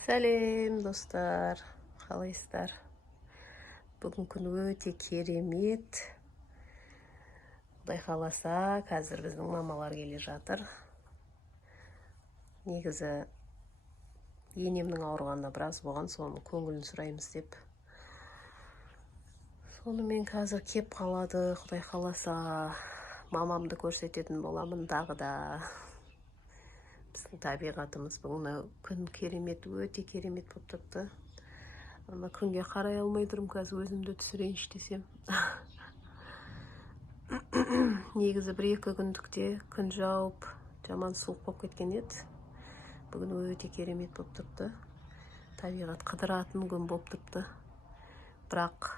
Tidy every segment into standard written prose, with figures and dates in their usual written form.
Сәлем, достар. Қалайсыздар? Бүгін күн өте керемет. Құдай қаласа, қазір біздің мамалар келе жатыр. Негізі енемнің ауырғанына біраз болған, соның көңілін сұраймыз деп. Сонымен қазір кеп қалады, Құдай қаласа. Мамамды көрсететін боламын дағы да. Біздің табиғатымыз бүгін күн керемет, өте керемет болып тұрды. Ана күнге қарай алмай тұрмын, қазір өзімді түсірейінші десем. Негізі 1-2 күндікте күн жауып, жаман суық болып кеткен еді. Бүгін өте керемет болып тұрды. Табиғат қыдыратын күн болып тұрды. Бірақ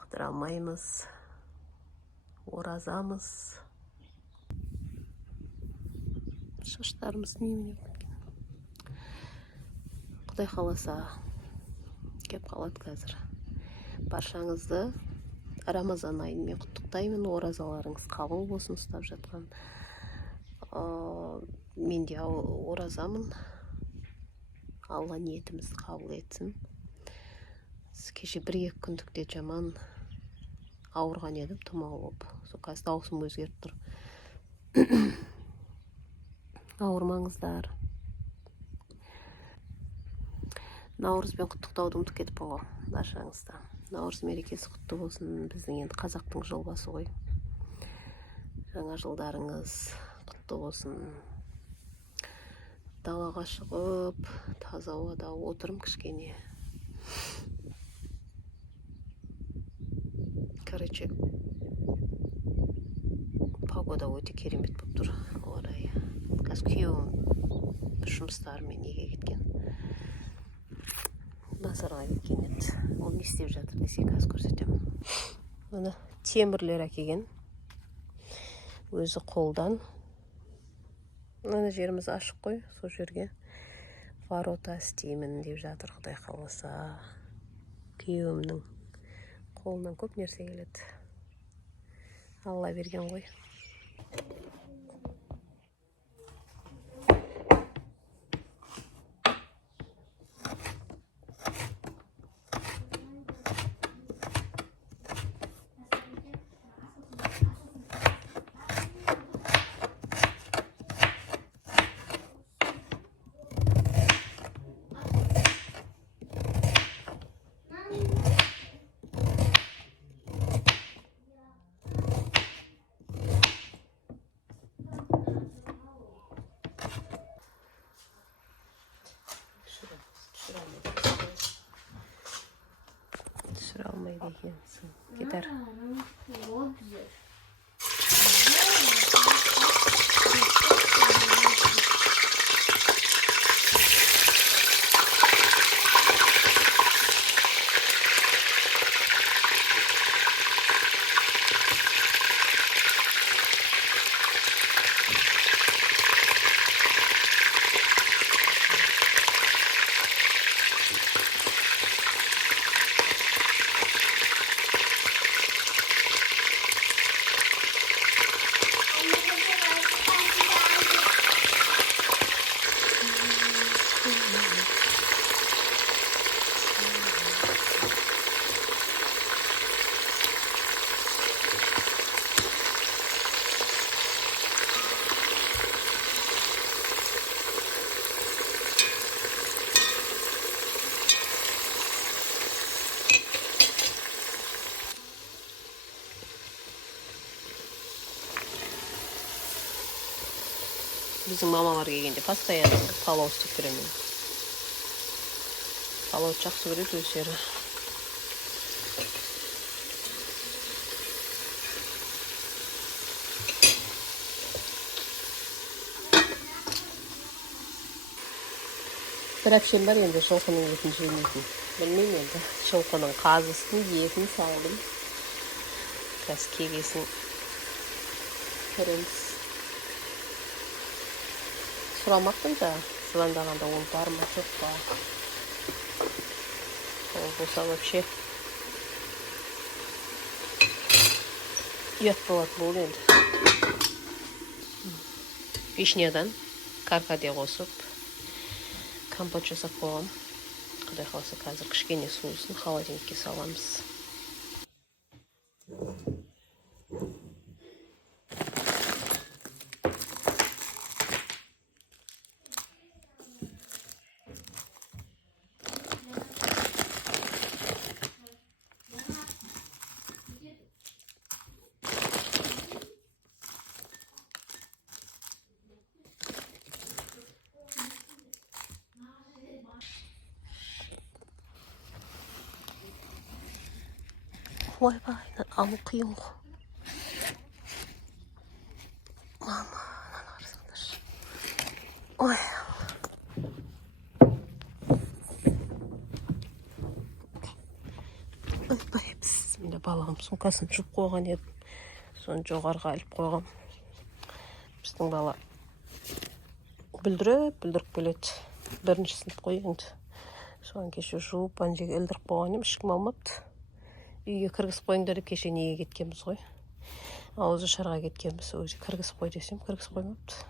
қыдыра алмаймыз, оразамыз. Шаштарымыз немене кеткен. Құдай қаласа кеп қалады қазір. Баршаңызды Рамазан айымен құттықтаймын. Оразаларыңыз қабыл болсын, ұстап жатқан. Мен де оразамын. Алла ниетімізді қабыл етсін. Кеше 1-2 күндікте жаман ауырған едім, тұмау болып. Сол қазір даусым өзгеріп тұр. Ауырмаңыздар. Наурызбен құттықтауды ұмытып кетіп ғой баршаңызда. Наурыз мерекесі құтты болсын. Біздің енді қазақтың жыл басы ғой. Жаңа жылдарыңыз құтты болсын. Далаға шығып, таза ауада отырым кішкене. Короче, погода өте керемет болып тұр. Орайы. Қазір күйеуім жұмыстарымен неге кеткен. Базарға кеткен еді. Ол не істеп жатыр десе, қазір көрсетемін. Оны темірлер әкелген. Өзі қолдан. Мына жеріміз ашық қой, сол жерге ворота істеймін деп жатыр, Құдай қаласа. Күйеуімнің қолынан көп нәрсе келеді. Алла берген ғой. Түсіре алмайды екенсің. Кетер. Bizim mamalar келгенде постоянно палау істеп беремін. Палау жақсы көреді өздері. Бір әпшем бар енді жылқының етін жемейтін. Білмеймін енді. Жылқының қазысын, етін салдым. Қазір кегесін көреміз. Сұрамақпын да, звондағанда ол бар ма, жоқ па. Ол болса вообще ұят болады бұл енді. Вишнядан каркаде қосып компот жасап қойғам. Құдай қаласа қазір кішкене суысын холодильникке саламыз. Ойбай, алу қиын ғой. Мама, қарасаңдар. Ой. Ойбай, міне балам сумкасын жуып қойған едім. Соны жоғарға іліп қойғам. Біздің бала бүлдіріп келеді. Бірінші сынып қой енді. Соған кеше жуып, ана жерге ілдіріп қойған едім, ешкім алмапты. Үйге кіргізіп қойыңдар деп кеше неге кеткенбіз ғой. Ауызы шарға кеткенбіз, өзі кіргізіп қой десем, кіргізіп қоймапты.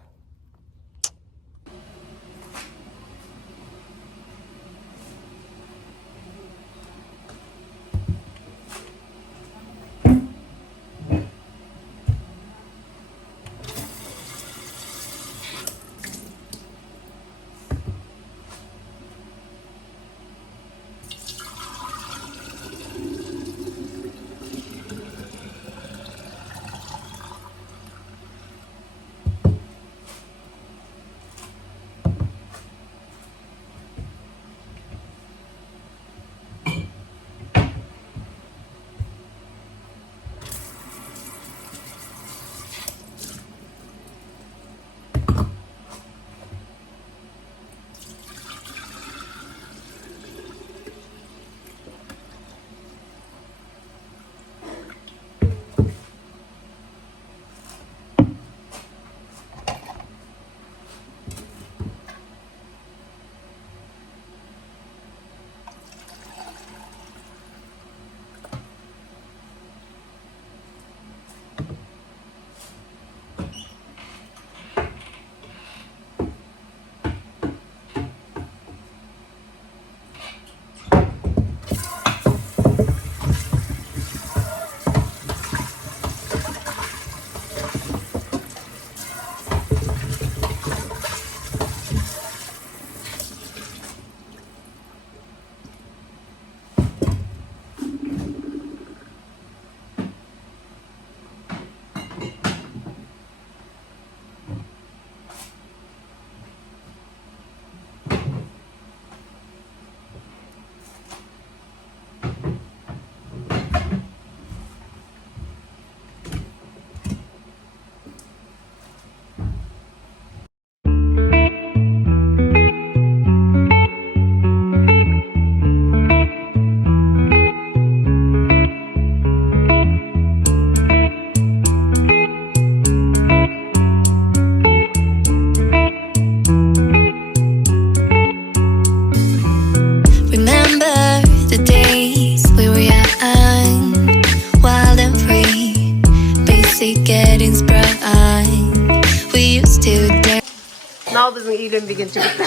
Nal bizim iyilenbegen jigit.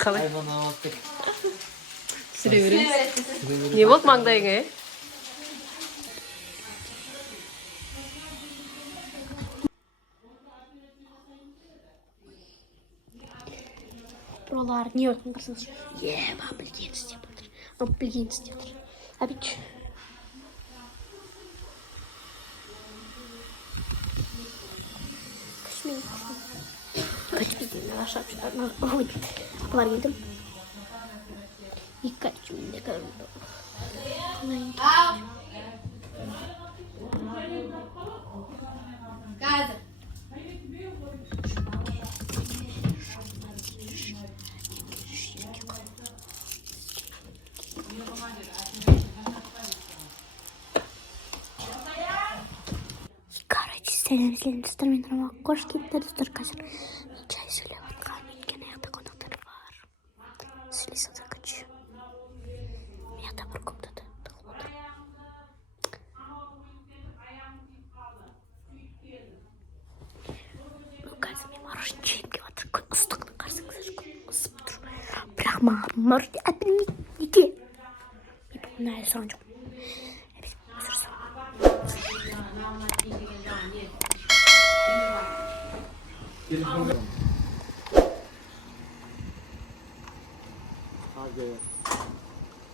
Қалай? Сүре береміз. Не болды маңдайыңа? Пролар не өтін қырсыңыз. Ба, білген істеп отыр. Білген істеп отыр. Әбіч. Качмейден ашап шығарман. Ой, апалар келдім. Екі качмейден көрінді. Қазір. Короче, сәлем достар, мен Роман қош келдіңдер достар. Қазір чай сөйлеп отқан, өйткені аяқта қонақтар бар. Сөйлесіп закачу. Аяқта бір комнатада тығылып отыр. Қазір мен мороженое жеп келіп жатыр. Mağmur. İki. Bunlar sonucu. Hepsi hazırsa.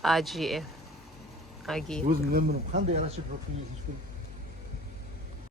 AGF. AGF. өзім нөмірім қандай арашып жатқан есім